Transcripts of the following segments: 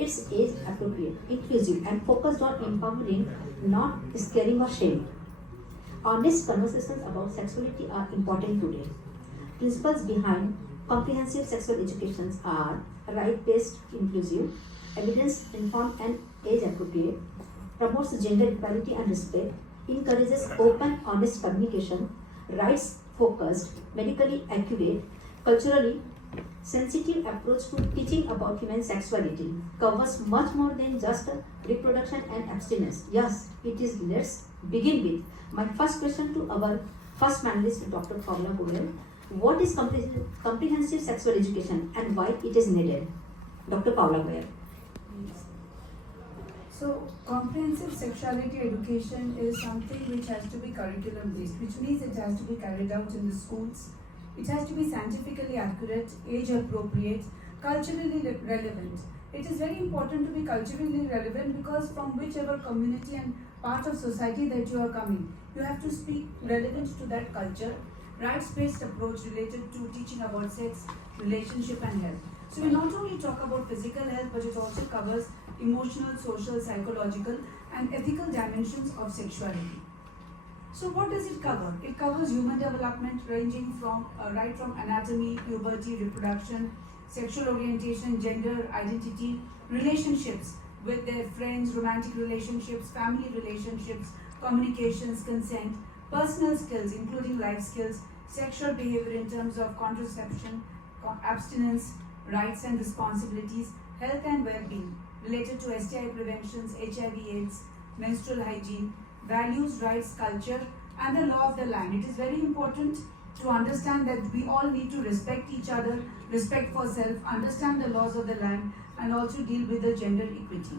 It's age appropriate, inclusive, and focused on empowering, not scaring or shaming. Honest conversations about sexuality are important today. Principles behind comprehensive sexual education are right-based, inclusive, evidence-informed and age-appropriate, promotes gender equality and respect, encourages open, honest communication, rights-focused, medically accurate, culturally sensitive approach to teaching about human sexuality, covers much more than just reproduction and abstinence. Yes, it is. Let's begin with my first question to our first panelist, Dr. Paula Goyal. What is comprehensive sexual education and why it is needed? Dr. Paula Goyal. So, comprehensive sexuality education is something which has to be curriculum based, which means it has to be carried out in the schools. It has to be scientifically accurate, age appropriate, culturally relevant. It is very important to be culturally relevant because from whichever community and part of society that you are coming, you have to speak relevant to that culture. Rights-based approach related to teaching about sex, relationship and health. So we not only talk about physical health, but it also covers emotional, social, psychological and ethical dimensions of sexuality. So what does it cover? It covers human development ranging from right from anatomy, puberty, reproduction, sexual orientation, gender, identity, relationships with their friends, romantic relationships, family relationships, communications, consent, personal skills including life skills, sexual behavior in terms of contraception, abstinence, rights and responsibilities, health and well-being related to STI preventions, HIV/AIDS, menstrual hygiene, values, rights, culture, and the law of the land. It is very important to understand that we all need to respect each other, respect for self, understand the laws of the land, and also deal with the gender equity.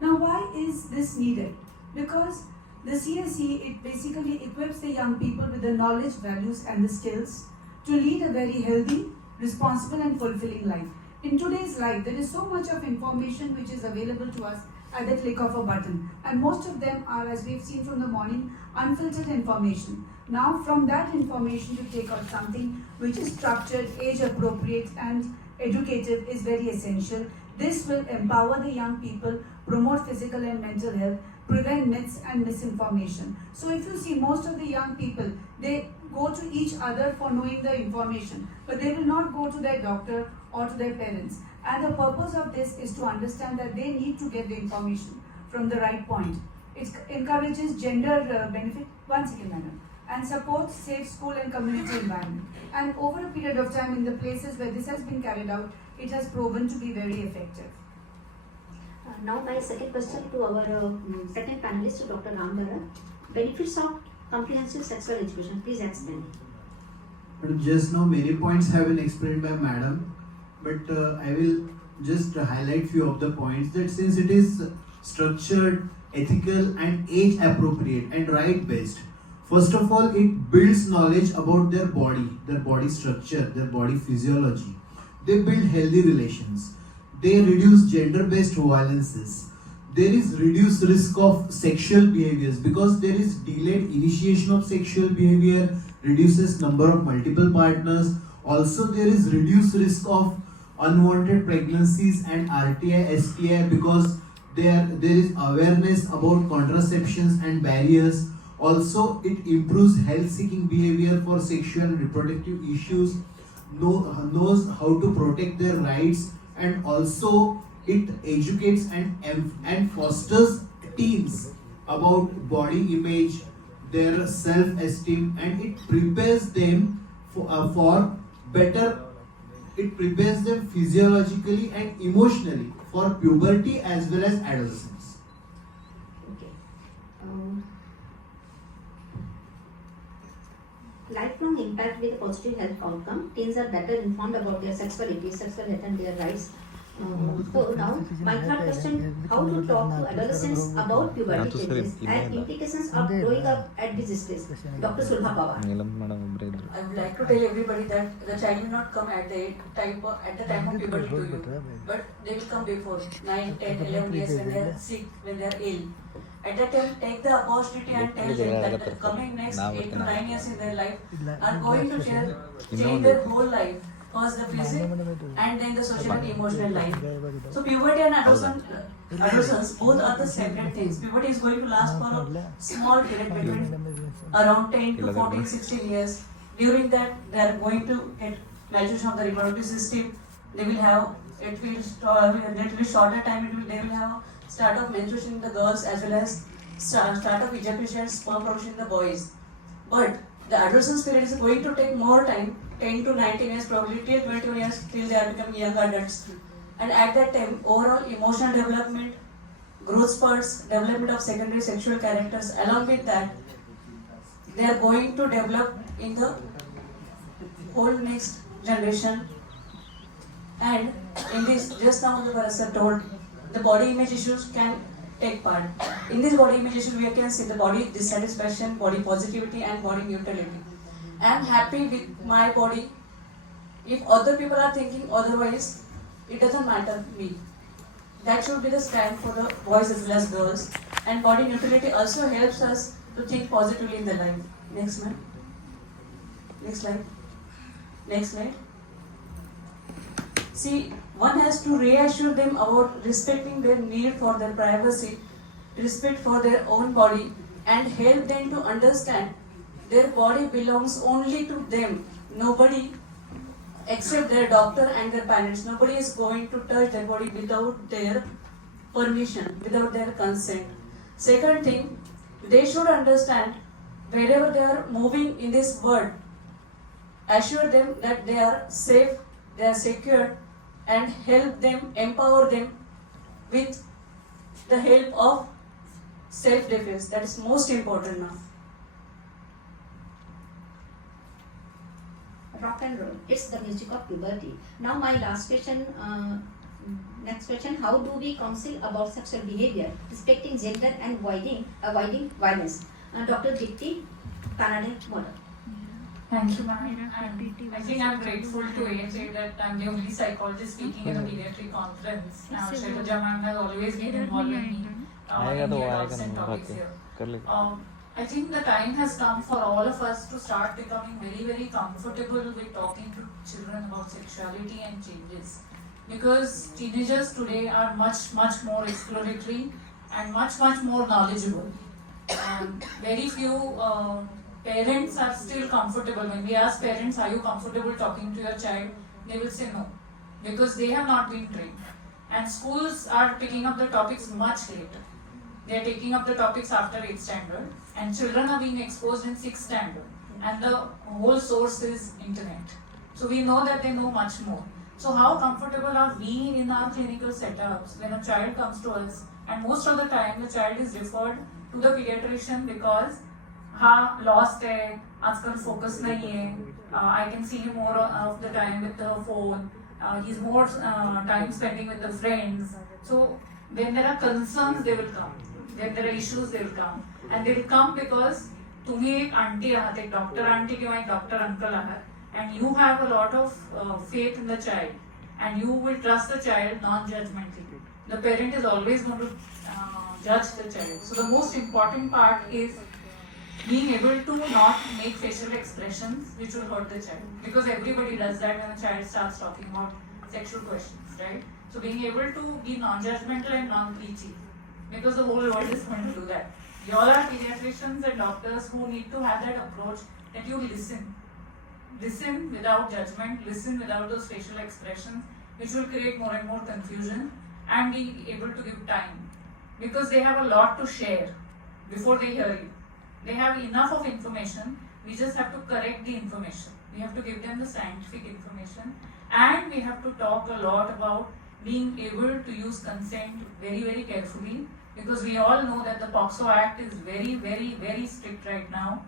Now, why is this needed? Because the CSE, it basically equips the young people with the knowledge, values, and the skills to lead a very healthy, responsible, and fulfilling life. In today's life, there is so much of information which is available to us at the click of a button. And most of them are, as we've seen from the morning, unfiltered information. Now, from that information to take out something which is structured, age appropriate, and educative is very essential. This will empower the young people, promote physical and mental health, prevent myths and misinformation. So if you see most of the young people, they go to each other for knowing the information, but they will not go to their doctor or to their parents. And the purpose of this is to understand that they need to get the information from the right point. It encourages gender benefit, one second madam, and supports safe school and community environment. And over a period of time in the places where this has been carried out, it has proven to be very effective. Now my second question to our second panelist, Dr. Ram Bharat. Benefits of comprehensive sexual education. Please explain. But just now many points have been explained by madam, but I will just highlight few of the points that since it is structured, ethical and age appropriate and right based, first of all it builds knowledge about their body structure, their body physiology. They build healthy relations. They reduce gender based violences. There is reduced risk of sexual behaviors because there is delayed initiation of sexual behavior, reduces number of multiple partners. Also there is reduced risk of unwanted pregnancies and RTI, STI because there is awareness about contraceptions and barriers. Also it improves health seeking behavior for sexual and reproductive issues, knows how to protect their rights, and also it educates and fosters teens about body image, their self-esteem, and it prepares them for better. It prepares them physiologically and emotionally for puberty as well as adolescence. Okay. Lifelong impact with a positive health outcome. Teens are better informed about their sexuality, sexual health, and their rights. So now, my third question: how to talk to adolescents about puberty changes and implications of growing up at this stage? Dr. Sulha Pawar. I would like to tell everybody that the child will not come at the time of puberty to you, but they will come before 9, 10, 11 years when they are sick, when they are ill. At that time, take the opportunity and tell them that the coming next 8 to 9 years in their life are going to change their whole life. first the physical and then the social and emotional life. So puberty and adolescence both are the separate things. Puberty is going to last for a small period between around 10 to 14, 16 years. During that, they are going to get maturation of the reproductive system. They will have, it will little shorter time, they will have start of menstruation in the girls as well as start of ejaculation, sperm production in the boys. But the adolescence period is going to take more time, 10 to 19 years, probably till 21 years, till they are becoming young adults. And at that time, overall emotional development, growth spurts, development of secondary sexual characters, along with that, they are going to develop in the whole next generation. And in this, just now the professor told, the body image issues can take part. In this body image issue, we can see the body dissatisfaction, body positivity, and body neutrality. I am happy with my body. If other people are thinking otherwise, it doesn't matter me. That should be the stand for the boys as well as girls. And body neutrality also helps us to think positively in the life. Next slide. Next slide. Next slide. See, one has to reassure them about respecting their need for their privacy, respect for their own body, and help them to understand their body belongs only to them. Nobody except their doctor and their parents. Nobody is going to touch their body without their permission, without their consent. Second thing, they should understand wherever they are moving in this world, assure them that they are safe, they are secure, and help them, empower them with the help of self-defense. That is most important now. Rock and roll, it's the music of puberty. Now my last question, next question, how do we counsel about sexual behavior, respecting gender and avoiding violence? Dr. Dipti, Kannada Model. Thank you, ma'am. I think I'm grateful to AHA that I'm the only psychologist speaking at a pediatric conference. Now, Shailaja ma'am has always been involving me in the adolescent topics here. I think the time has come for all of us to start becoming very, very comfortable with talking to children about sexuality and changes. Because teenagers today are much, much more exploratory and much, much more knowledgeable. Very few parents are still comfortable. When we ask parents, are you comfortable talking to your child? They will say no, because they have not been trained. And schools are picking up the topics much later. They are taking up the topics after 8th standard, and children are being exposed in 6th standard. And the whole source is internet. So we know that they know much more. So how comfortable are we in our clinical setups when a child comes to us? And most of the time, the child is referred to the pediatrician because हाँ lost है, आजकल focus नहीं है, I can see him more of the time with the phone, he's more time spending with the friends. So when there are concerns, they will come. When there are issues, they will come. And they will come because तुम्ही एक aunty आहात, एक doctor aunty किंवा एक doctor uncle आहात, and you have a lot of faith in the child, and you will trust the child non-judgmentally. The parent is always going to judge the child. So the most important part is being able to not make facial expressions which will hurt the child, because everybody does that when a child starts talking about sexual questions, right? So being able to be non-judgmental and non-preachy, because the whole world is going to do that. You all are pediatricians and doctors who need to have that approach that you listen. Listen without judgment, listen without those facial expressions, which will create more and more confusion, and be able to give time, because they have a lot to share before they hear you. They have enough of information, we just have to correct the information. We have to give them the scientific information, and we have to talk a lot about being able to use consent very, very carefully, because we all know that the POXO Act is very, very, very strict right now.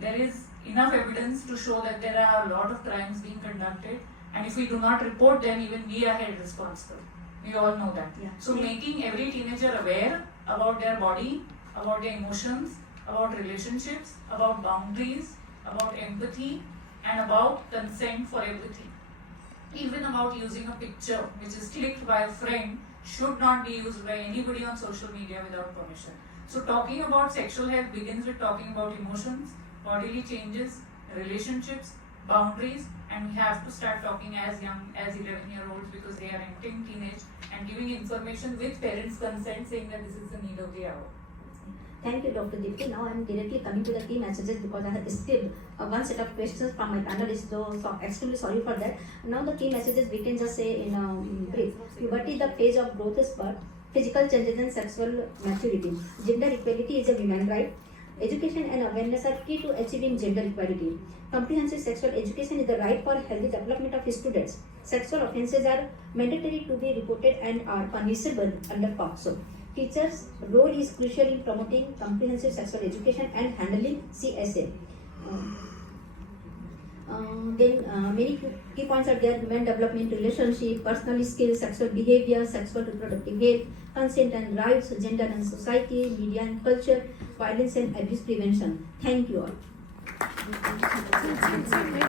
There is enough evidence to show that there are a lot of crimes being conducted, and if we do not report them, even we are held responsible. We all know that. Yeah. So making every teenager aware about their body, about their emotions, about relationships, about boundaries, about empathy, and about consent for everything. Even about using a picture which is clicked by a friend should not be used by anybody on social media without permission. So talking about sexual health begins with talking about emotions, bodily changes, relationships, boundaries, and we have to start talking as young as 11-year-olds because they are entering teenage and giving information with parents' consent, saying that this is the need of the hour. Thank you, Dr. Deepti. Now I am directly coming to the key messages because I have skipped one set of questions from my panelists, so extremely sorry for that. Now the key messages we can just say in brief. Puberty is the phase of growth spurt, physical changes and sexual maturity. Gender equality is a human right. Education and awareness are key to achieving gender equality. Comprehensive sexual education is the right for healthy development of students. Sexual offences are mandatory to be reported and are punishable under POCSO. Teachers' role is crucial in promoting comprehensive sexual education and handling CSA. Many key points are there: human development, relationship, personal skills, sexual behavior, sexual reproductive health, consent and rights, gender and society, media and culture, violence and abuse prevention. Thank you all.